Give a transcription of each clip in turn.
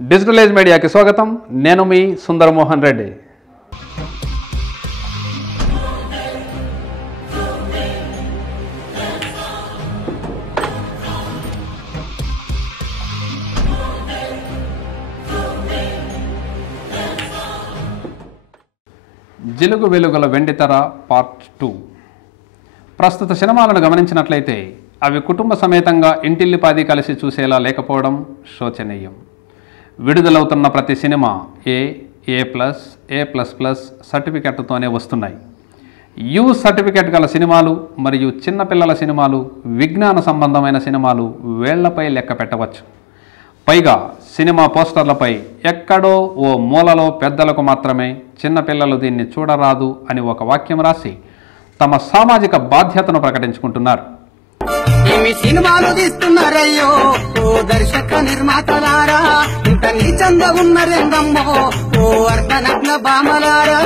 Digital age మీడియాకి స్వాగతం. నేను మీ సుందరమోహన్ రెడ్డి. జిలుగు వెలుగుల వెండితెర పార్ట్ 2. ప్రస్తుత సినిమాలను గమనించినట్లయితే అవి కుటుంబ సమేతంగా ఇంటిల్లిపాది కలిసి చూసేలా లేకపోవడం శోచనీయం. విడుదలవుతున్న ప్రతి సినిమా A+, సర్టిఫికెట్తోనే వస్తున్నాయి. యూ సర్టిఫికెట్ గల సినిమాలు మరియు చిన్నపిల్లల సినిమాలు, విజ్ఞాన సంబంధమైన సినిమాలు వేళ్లపై లెక్క పెట్టవచ్చు. పైగా సినిమా పోస్టర్లపై ఎక్కడో ఓ మూలలో పెద్దలకు మాత్రమే, చిన్నపిల్లలు దీన్ని చూడరాదు అని ఒక వాక్యం రాసి తమ సామాజిక బాధ్యతను ప్రకటించుకుంటున్నారు. సినిమాలు తీస్తున్నారయ్యో ఓ దర్శక నిర్మాతలారా, ఇంత నీచంగా ఉన్నరేందమ్మో ఓ అర్ధనగ్న బామలారా.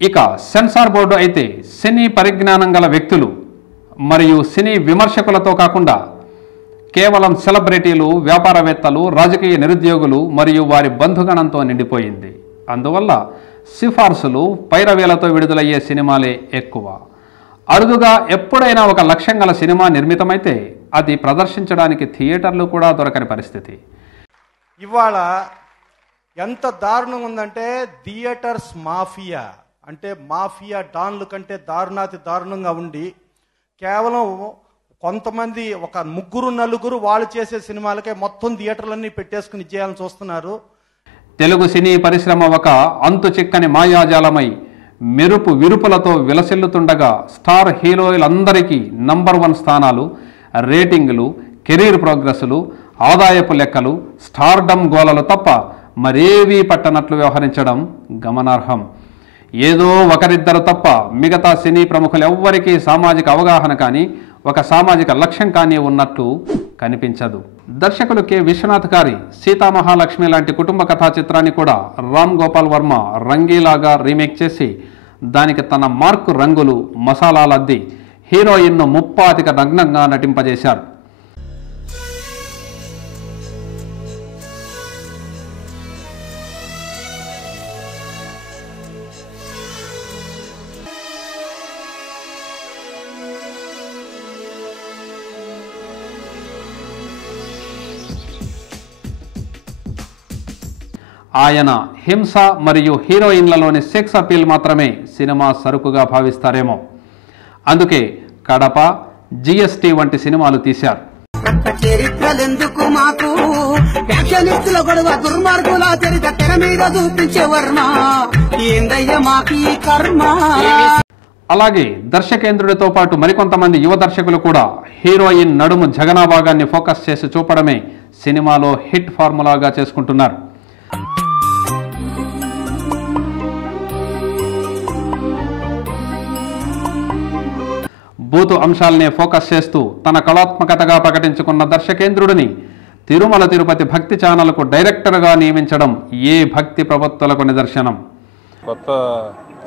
ఇక సెన్సార్ బోర్డు అయితే సినీ పరిజ్ఞానం గల వ్యక్తులు మరియు సినీ విమర్శకులతో కాకుండా కేవలం సెలబ్రిటీలు, వ్యాపారవేత్తలు, రాజకీయ నిరుద్యోగులు మరియు వారి బంధుగణంతో నిండిపోయింది. అందువల్ల సిఫార్సులు, పైరవేలతో విడుదలయ్యే సినిమాలే ఎక్కువ. అరుదుగా ఎప్పుడైనా ఒక లక్ష్యం గల సినిమా నిర్మితమైతే అది ప్రదర్శించడానికి థియేటర్లు కూడా దొరకని పరిస్థితి. ఇవాళ ఎంత దారుణంగా ఉందంటే థియేటర్స్ మాఫియా, అంటే మాఫియా డాన్లు కంటే దారుణాతి దారుణంగా ఉండి కేవలం కొంతమంది ఒక ముగ్గురు నలుగురు వాళ్ళు చేసే సినిమాలకే మొత్తం థియేటర్లన్నీ పెట్టేసుకుని చేయాలని చూస్తున్నారు. తెలుగు సినీ పరిశ్రమ ఒక అంతు చిక్కని మాయాజాలమై మెరుపు విరుపులతో విలసిల్లుతుండగా స్టార్ హీరోయిలందరికీ నంబర్ 1 స్థానాలు, రేటింగులు, కెరీర్ ప్రోగ్రెస్లు, ఆదాయపు లెక్కలు, స్టార్డమ్ గోలలు తప్ప మరేవీ పట్టనట్లు వ్యవహరించడం గమనార్హం. ఏదో ఒకరిద్దరు తప్ప మిగతా సినీ ప్రముఖులెవ్వరికీ సామాజిక అవగాహన కానీ ఒక సామాజిక లక్ష్యం కానీ ఉన్నట్టు కనిపించదు. దర్శకులు కె విశ్వనాథ్ గారి సీతామహాలక్ష్మి లాంటి కుటుంబ కథా చిత్రాన్ని కూడా రామ్ గోపాల్ వర్మ రంగీలాగా రీమేక్ చేసి దానికి తన మార్కు రంగులు, మసాలాలద్ది హీరోయిన్ను ముప్పాతిక నగ్నంగా నటింపజేశారు. ఆయన హింస మరియు హీరోయిన్లలోని సెక్స్ అపీల్ మాత్రమే సినిమా సరుకుగా భావిస్తారేమో. అందుకే కడప, GST వంటి సినిమాలు తీశారు. చరిత్రలెందుకు మాకు వ్యాఖ్యానిస్తుల గొడవ, దుర్మార్గుల చరిత్ర తెర మీద చూపించే వర్మ, ఏందయ్య మాకి కర్మ. అలాగే దర్శకేంద్రుడితో పాటు మరికొంతమంది యువ దర్శకులు కూడా హీరోయిన్ నడుము జగనా భాగాన్ని ఫోకస్ చేసి చూపడమే సినిమాలో హిట్ ఫార్ములాగా చేసుకుంటున్నారు. బూతు అంశాలనే ఫోకస్ చేస్తూ తన కళాత్మకతగా ప్రకటించుకున్న దర్శకేంద్రుడిని తిరుమల తిరుపతి భక్తి ఛానల్కు డైరెక్టర్గా నియమించడం ఏ భక్తి ప్రవక్తలకు నిదర్శనం. కొత్త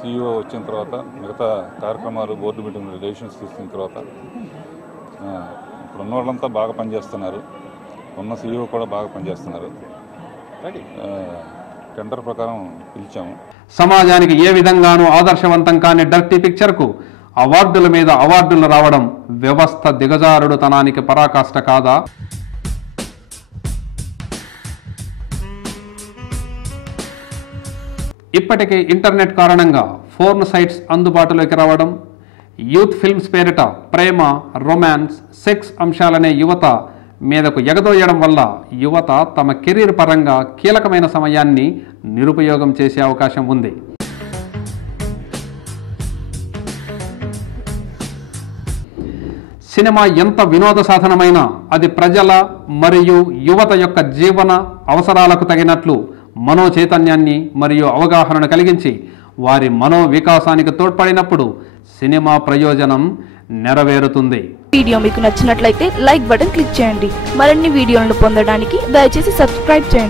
CEO వచ్చిన తర్వాత మిగతా కార్యక్రమాలు, బోర్డు మీటింగ్, డెసిషన్స్ తీసుకున్న తర్వాత ఇప్పుడు ఉన్న వాళ్ళంతా బాగా పనిచేస్తున్నారు. ఉన్న CEO కూడా బాగా పనిచేస్తున్నారు. టెండర్ ప్రకారం పిలిచాము. సమాజానికి ఏ విధంగానూ ఆదర్శవంతం కాని డర్టీ పిక్చర్కు అవార్డుల మీద అవార్డులు రావడం వ్యవస్థ దిగజారుడుతనానికి పరాకాష్ట కాదా? ఇప్పటికే ఇంటర్నెట్ కారణంగా ఫోర్న్ సైట్స్ అందుబాటులోకి రావడం, యూత్ ఫిల్మ్స్ పేరిట ప్రేమ, రొమాన్స్, సెక్స్ అంశాలనే యువత మీదకు ఎగదోయడం వల్ల యువత తమ కెరీర్ పరంగా కీలకమైన సమయాన్ని నిరుపయోగం చేసే అవకాశం ఉంది. సినిమా ఎంత వినోద సాధనమైనా అది ప్రజల మరియు యువత యొక్క జీవన అవసరాలకు తగినట్లు మనో చైతన్యాన్ని మరియు అవగాహనను కలిగించి వారి మనో వికాసానికి తోడ్పడినప్పుడు సినిమా ప్రయోజనం నెరవేరుతుంది. వీడియో మీకు నచ్చినట్లయితే లైక్ బటన్ క్లిక్ చేయండి. మరిన్ని వీడియోలను పొందడానికి దయచేసి సబ్స్క్రైబ్ చేయండి.